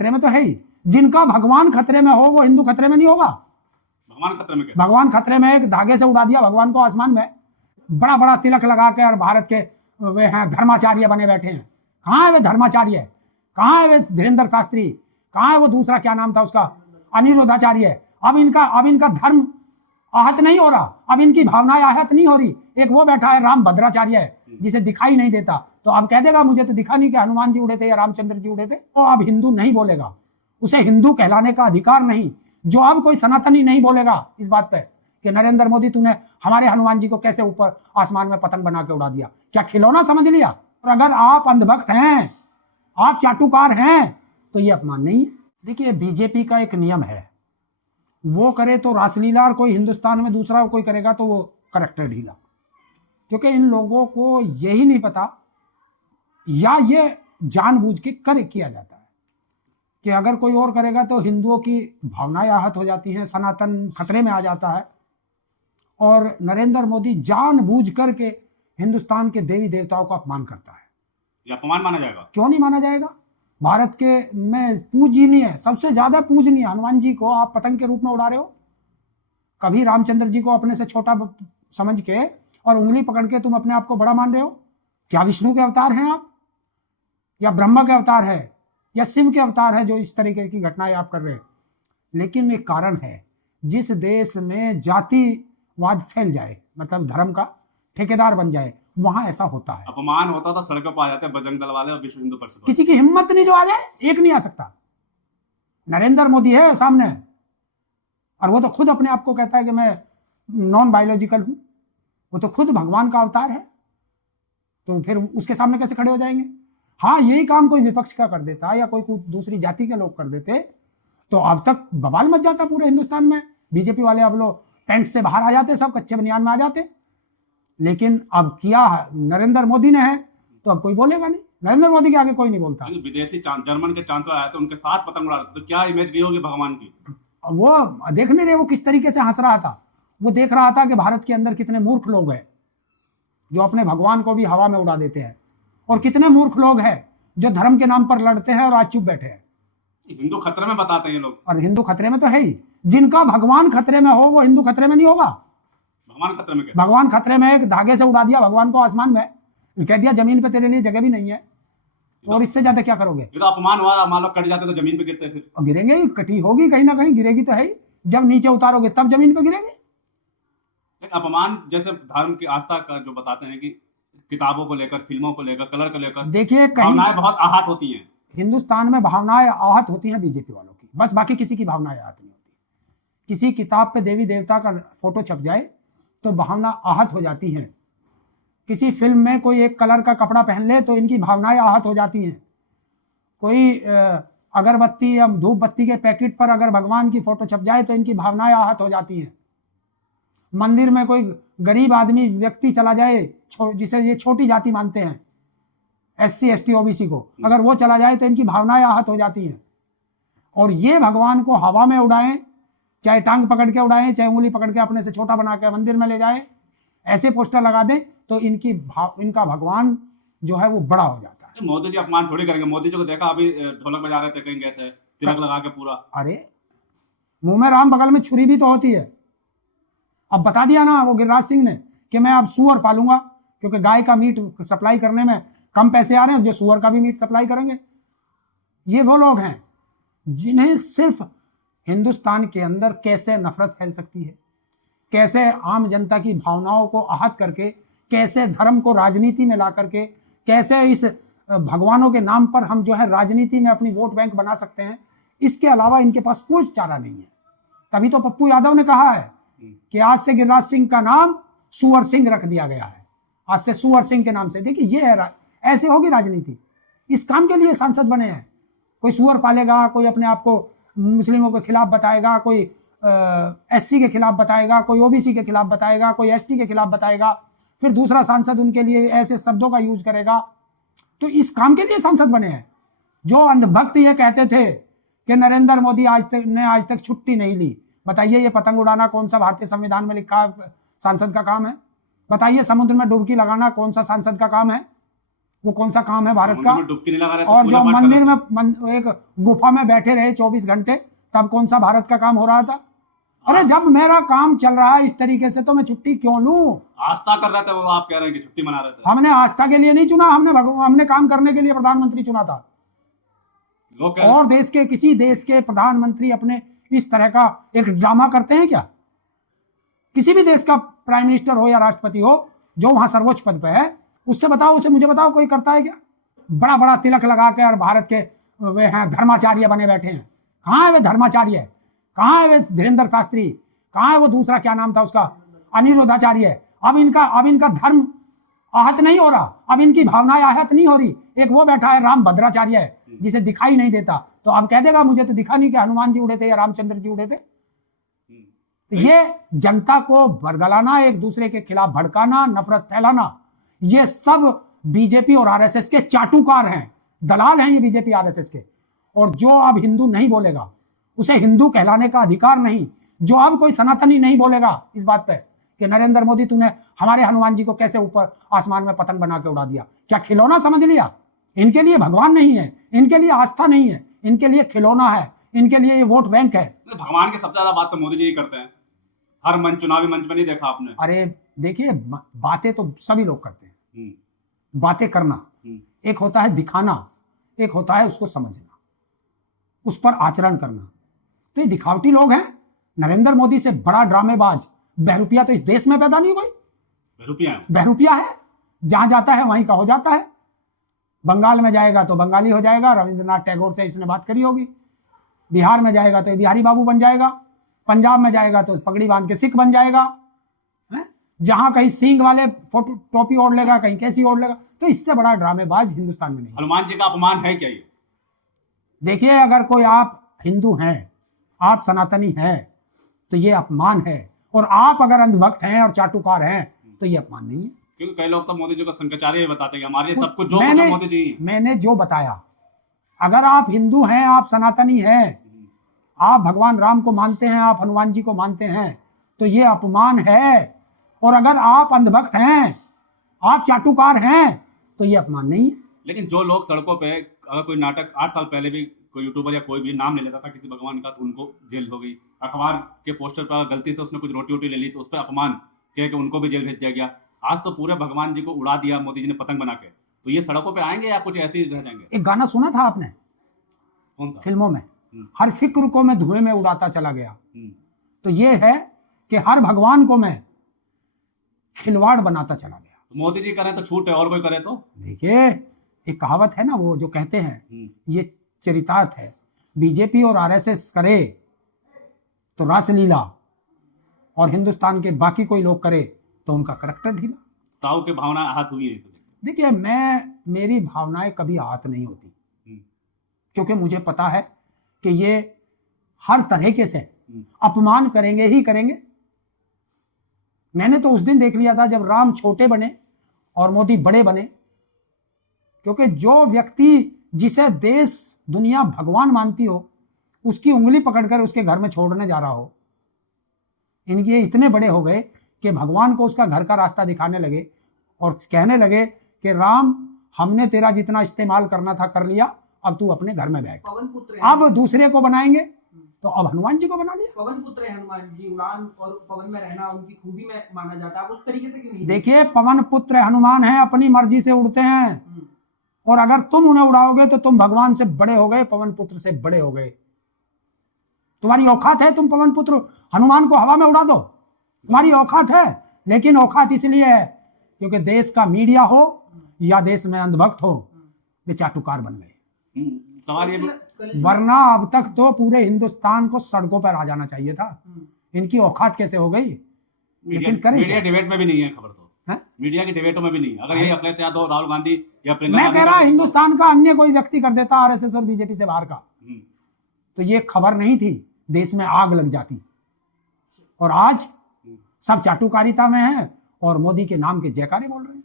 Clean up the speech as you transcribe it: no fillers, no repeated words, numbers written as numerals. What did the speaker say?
खतरे में तो है ही। जिनका भगवान खतरे में हो वो हिंदू खतरे में नहीं होगा। भगवान खतरे में कैसे? भगवान खतरे में एक धागे से उड़ा दिया भगवान को आसमान में, बड़ा बड़ा तिलक लगा के, और भारत के वे हैं धर्माचार्य बने बैठे हैं। कहाँ है वे धर्माचार्य? कहाँ है वे धीरेन्द्र शास्त्री? कहाँ है वो दूसरा क्या नाम था उसका, अनिरुद्धाचार्य? अब इनका धर्म आहत नहीं हो रहा, अब इनकी भावनाएं आहत नहीं हो रही। एक वो बैठा है राम भद्राचार्य, जिसे दिखाई नहीं देता, तो अब कह देगा मुझे तो दिखा नहीं कि हनुमान जी उड़े थे या रामचंद्र जी उड़े थे, तो अब हिंदू नहीं बोलेगा, उसे हिंदू कहलाने का अधिकार नहीं। जो अब कोई सनातनी नहीं बोलेगा इस बात पे कि नरेंद्र मोदी तूने हमारे हनुमान जी को कैसे ऊपर आसमान में पतंग बना के उड़ा दिया, क्या खिलौना समझ लिया? और अगर आप अंधभक्त हैं, आप चाटुकार हैं, तो ये अपमान नहीं है। देखिए बीजेपी का एक नियम है, वो करे तो रासलीला, और कोई हिंदुस्तान में दूसरा कोई करेगा तो वो करेक्टर ढीला। क्योंकि इन लोगों को यही नहीं पता, या ये जानबूझ के किया जाता है कि अगर कोई और करेगा तो हिंदुओं की भावनाएं आहत हो जाती हैं, सनातन खतरे में आ जाता है। और नरेंद्र मोदी जानबूझ करके हिंदुस्तान के देवी देवताओं का अपमान करता है। ये अपमान माना जाएगा? क्यों नहीं माना जाएगा? भारत के में पूजनीय, सबसे ज्यादा पूजनीय हनुमान जी को आप पतंग के रूप में उड़ा रहे हो। कभी रामचंद्र जी को अपने से छोटा समझ के और उंगली पकड़ के तुम अपने आप को बड़ा मान रहे हो। क्या विष्णु के अवतार हैं आप, या ब्रह्मा के अवतार है, या शिव के अवतार है जो इस तरीके की घटनाएं आप कर रहे हैं? लेकिन एक कारण है, जिस देश में जातिवाद फैल जाए, मतलब धर्म का ठेकेदार बन जाए, वहां ऐसा होता है। अपमान होता तो सड़कों पर आ जाते बजरंग दल वाले और विश्व हिंदू परिषद। किसी की हिम्मत नहीं जो आ जाए, एक नहीं आ सकता। नरेंद्र मोदी है सामने, और वो तो खुद अपने आप को कहता है कि मैं नॉन बायोलॉजिकल हूं, वो तो खुद भगवान का अवतार है, तो फिर उसके सामने कैसे खड़े हो जाएंगे? हाँ, यही काम कोई विपक्ष का कर देता या कोई दूसरी जाति के लोग कर देते तो अब तक बवाल मच जाता पूरे हिंदुस्तान में। बीजेपी वाले अब लोग टेंट से बाहर आ जाते, सब कच्चे बनियान में आ जाते। लेकिन अब किया नरेंद्र मोदी ने है, तो अब कोई बोलेगा नहीं। नरेंद्र मोदी के आगे कोई नहीं बोलता। विदेशी जर्मन के चांसलर आए थे, उनके साथ पतंग उड़ा रहे थे, तो क्या इमेज गई होगी भगवान की? वो देख नहीं रहे वो किस तरीके से हंस रहा था। वो देख रहा था कि भारत के अंदर कितने मूर्ख लोग हैं जो अपने भगवान को भी हवा में उड़ा देते हैं, और कितने मूर्ख लोग हैं जो धर्म के नाम पर लड़ते हैं और आज चुप बैठे हैं। हिंदू खतरे में बताते हैं ये लोग। और हिंदू खतरे में तो है ही। जिनका भगवान खतरे में हो वो हिंदू खतरे में नहीं होगा। भगवान खतरे में कैसे? भगवान खतरे में एक धागे से उड़ा दिया भगवान को आसमान में, कह दिया जमीन पे तेरे लिए जगह भी नहीं है, और इससे ज्यादा क्या करोगे? ये तो अपमान हुआ, मान लो कट जाते तो जमीन पे गिरते फिर। और गिरेंगे ही, कटी होगी कहीं ना कहीं, गिरेगी तो है ही। जब नीचे उतारोगे तब जमीन पे गिरेगी। एक अपमान जैसे धर्म की आस्था का जो बताते हैं कि किताबों को लेकर, फिल्मों को लेकर, कलर को लेकर, देखिए भावनाएं बहुत आहत होती हैं। हिंदुस्तान में भावनाएं आहत होती हैं बीजेपी वालों की, बस, बाकी किसी की भावनाएं आहत नहीं होती। किसी किताब पे देवी देवता का फोटो छप जाए तो भावना आहत हो जाती हैं। किसी फिल्म में कोई एक कलर का कपड़ा पहन ले तो इनकी भावनाएं आहत हो जाती हैं। कोई अगरबत्ती या धूप बत्ती के पैकेट पर अगर भगवान की फोटो छप जाए तो इनकी भावनाएं आहत हो जाती हैं। मंदिर में कोई गरीब आदमी व्यक्ति चला जाए, जिसे ये छोटी जाति मानते हैं, SC ST OBC को, अगर वो चला जाए तो इनकी भावनाएं आहत हो जाती हैं। और ये भगवान को हवा में उड़ाएं, चाहे टांग पकड़ के उड़ाएं, चाहे उंगली पकड़ के अपने से छोटा बना के मंदिर में ले जाएं, ऐसे पोस्टर लगा दें तो इनका भगवान जो है वो बड़ा हो जाता है। मोदी जी अपमान थोड़ी करेंगे। मोदी जी को देखा अभी ढोलक बजा रहे थे, कहीं गए थे, तिलक लगा के पूरा। अरे मुंह में राम, बगल में छुरी भी तो होती है। अब बता दिया ना वो गिरिराज सिंह ने कि मैं अब सुअर पालूंगा, क्योंकि गाय का मीट सप्लाई करने में कम पैसे आ रहे हैं, जो सुअर का भी मीट सप्लाई करेंगे। ये वो लोग हैं जिन्हें सिर्फ हिंदुस्तान के अंदर कैसे नफरत फैल सकती है, कैसे आम जनता की भावनाओं को आहत करके, कैसे धर्म को राजनीति में ला करके, कैसे इस भगवानों के नाम पर हम जो है राजनीति में अपनी वोट बैंक बना सकते हैं, इसके अलावा इनके पास कोई चारा नहीं है। तभी तो पप्पू यादव ने कहा है कि आज से गिरिराज सिंह का नाम सुअर सिंह रख दिया गया है, आज से सुअर सिंह के नाम से। देखिए ये है, ऐसे होगी राजनीति। इस काम के लिए सांसद बने हैं। कोई सुअर पालेगा, कोई अपने आप को मुस्लिमों के खिलाफ बताएगा, कोई SC के खिलाफ बताएगा, कोई OBC के खिलाफ बताएगा, कोई ST के खिलाफ बताएगा, फिर दूसरा सांसद उनके लिए ऐसे शब्दों का यूज करेगा। तो इस काम के लिए सांसद बने हैं। जो अंधभक्त ये कहते थे कि नरेंद्र मोदी आज तक छुट्टी नहीं ली, बताइए ये पतंग उड़ाना कौन सा भारतीय संविधान में लिखा सांसद का काम है? बताइए समुद्र में डुबकी लगाना कौन सा सांसद का काम है? वो कौन सा काम है भारत का? उनमें डुबकी नहीं लगा रहे थे, और पूजा जो पाठ कर मंदिर रहे थे। में एक गुफा में बैठे रहे 24 घंटे, तब कौन सा भारत का काम हो रहा था? अरे जब मेरा काम चल रहा है इस तरीके से तो मैं छुट्टी क्यों लूं? आस्था कर रहे थे वो, आप कह रहे हैं कि छुट्टी मना रहे थे। हमने आस्था के लिए नहीं चुना, हमने काम करने के लिए प्रधानमंत्री चुना था। लोग कह रहे और देश के किसी देश के प्रधानमंत्री अपने इस तरह का एक ड्रामा करते हैं क्या? किसी भी देश का प्राइम मिनिस्टर हो या राष्ट्रपति हो जो वहां सर्वोच्च पद पे है, उससे बताओ, उसे मुझे बताओ, कोई करता है क्या? बड़ा बड़ा तिलक लगा के और भारत के वे हैं धर्माचार्य बने बैठे हैं। कहाँ है वे धर्माचार्य? कहाँ है वे धीरेन्द्र शास्त्री? कहाँ है वो दूसरा, क्या नाम था उसका, अनिरुद्धाचार्य? अब इनका धर्म आहत नहीं हो रहा, अब इनकी भावनाएं आहत नहीं हो रही। एक वो बैठा है राम भद्राचार्य है जिसे दिखाई नहीं देता, तो अब कह देगा मुझे तो दिखा नहीं कि हनुमान जी उड़े थे या रामचंद्र जी उड़े थे। तो ये जनता को बरगलाना, एक दूसरे के खिलाफ भड़काना, नफरत फैलाना, ये सब बीजेपी और आरएसएस के चाटुकार हैं, दलाल हैं ये बीजेपी आरएसएस के। और जो अब हिंदू नहीं बोलेगा उसे हिंदू कहलाने का अधिकार नहीं। जो अब कोई सनातनी नहीं बोलेगा इस बात पे कि नरेंद्र मोदी तूने हमारे हनुमान जी को कैसे ऊपर आसमान में पतंग बना के उड़ा दिया, क्या खिलौना समझ लिया? इनके लिए भगवान नहीं है, इनके लिए आस्था नहीं है, इनके लिए खिलौना है, इनके लिए ये वोट बैंक है। भगवान की सबसे ज्यादा बात तो मोदी जी ही करते हैं, हर मंच, चुनावी मंच में नहीं देखा आपने? अरे देखिए, बातें तो सभी लोग करते हैं, बातें करना एक होता है दिखाना, एक होता है उसको समझना, उस पर आचरण करना। तो ये दिखावटी लोग हैं। नरेंद्र मोदी से बड़ा ड्रामेबाज बहरूपिया तो इस देश में पैदा नहीं हुई। बहरूपिया है, जहां जाता है वहीं का हो जाता है। बंगाल में जाएगा तो बंगाली हो जाएगा, रविंद्रनाथ टैगोर से इसने बात करी होगी। बिहार में जाएगा तो बिहारी बाबू बन जाएगा, पंजाब में जाएगा तो पगड़ी बांध के सिख बन जाएगा, जहां कहीं सींग वाले फोटो टोपी ओढ़ लेगा, कहीं कैसी ओढ़ लेगा। तो इससे बड़ा ड्रामेबाज हिंदुस्तान में नहीं। हनुमान जी का अपमान है क्या ये? देखिए, अगर कोई आप हिंदू हैं, आप सनातनी हैं, तो ये अपमान है। और आप अगर अंधभक्त हैं और चाटुकार हैं तो ये अपमान नहीं है। क्योंकि कई लोग तो मोदी जी को शंकराचार्य बताते हैं, हमारे सब कुछ जो मोदी जी। मैंने जो बताया, अगर आप हिंदू हैं, आप सनातनी हैं, आप भगवान राम को मानते हैं, आप हनुमान जी को मानते हैं, तो ये अपमान है। और अगर आप अंधभक्त हैं, आप चाटुकार हैं, तो ये अपमान नहीं है। लेकिन जो लोग सड़कों पे, अगर कोई नाटक 8 साल पहले भी कोई यूट्यूबर या कोई भी नाम ले लेता था किसी भगवान का तो उनको जेल हो गई। अखबार के पोस्टर पर गलती से उसने कुछ रोटी ले ली तो उस पर अपमान कह के उनको भी जेल भेज दिया गया। आज तो पूरे भगवान जी को उड़ा दिया मोदी जी ने पतंग बना के, तो ये सड़कों पे आएंगे या कुछ ऐसे ही रह जाएंगे? एक गाना सुना था आपने? कौन सा? फिल्मों में, हर फिक्र को मैं धुएं में उड़ाता चला गया। तो ये है कि हर भगवान को मैं खिलवाड़ बनाता चला गया। तो मोदी जी करें तो छूट है, और कोई करे तो? देखिए, एक कहावत है ना, वो जो कहते हैं, ये चरितार्थ है। बीजेपी और आरएसएस करे तो रासलीला, और हिंदुस्तान के बाकी कोई लोग करे तो उनका करैक्टर ढीला। ताऊ की भावना आहत हुई है? देखिए, मेरी भावनाएं कभी आहत नहीं होती, क्योंकि मुझे पता है कि ये हर तरीके से अपमान करेंगे ही करेंगे। मैंने तो उस दिन देख लिया था जब राम छोटे बने और मोदी बड़े बने, क्योंकि जो व्यक्ति जिसे देश दुनिया भगवान मानती हो, उसकी उंगली पकड़कर उसके घर में छोड़ने जा रहा हो, इनके इतने बड़े हो गए कि भगवान को उसका घर का रास्ता दिखाने लगे और कहने लगे कि राम, हमने तेरा जितना इस्तेमाल करना था कर लिया, अब तू अपने घर में बैठ। पवन पुत्र अब दूसरे को बनाएंगे, तो अब हनुमान जी को बना लिया। पवन पुत्र है हनुमान जी, उड़ान और पवन में रहना उनकी खूबी में माना जाता है। आप उस तरीके से क्यों नहीं? देखिए, पवन पुत्र हनुमान है, अपनी मर्जी से उड़ते हैं, और अगर तुम उन्हें उड़ाओगे तो तुम भगवान से बड़े हो गए, पवन पुत्र से बड़े हो गए। तुम्हारी औकात है, तुम पवन पुत्र हनुमान को हवा में उड़ा दो, तुम्हारी औकात है। लेकिन औकात इसलिए है क्योंकि देश का मीडिया हो या देश में अंधभक्त हो, वे चाटुकार बन गए। सवाल ये, वरना अब तक तो पूरे हिंदुस्तान को सड़कों पर आ जाना चाहिए था। इनकी औकात कैसे हो गई? लेकिन करें मीडिया डिबेट में भी नहीं है खबर तो, मीडिया की डिबेटों में भी नहीं। अगर यही अखिलेश यादव, राहुल गांधी या प्रियंका, मैं कह रहा हिंदुस्तान का अन्य कोई व्यक्ति कर देता आरएसएस और बीजेपी से बाहर का, तो ये खबर नहीं थी, देश में आग लग जाती। और आज सब चाटुकारिता में है और मोदी के नाम के जयकारे बोल रहे हैं।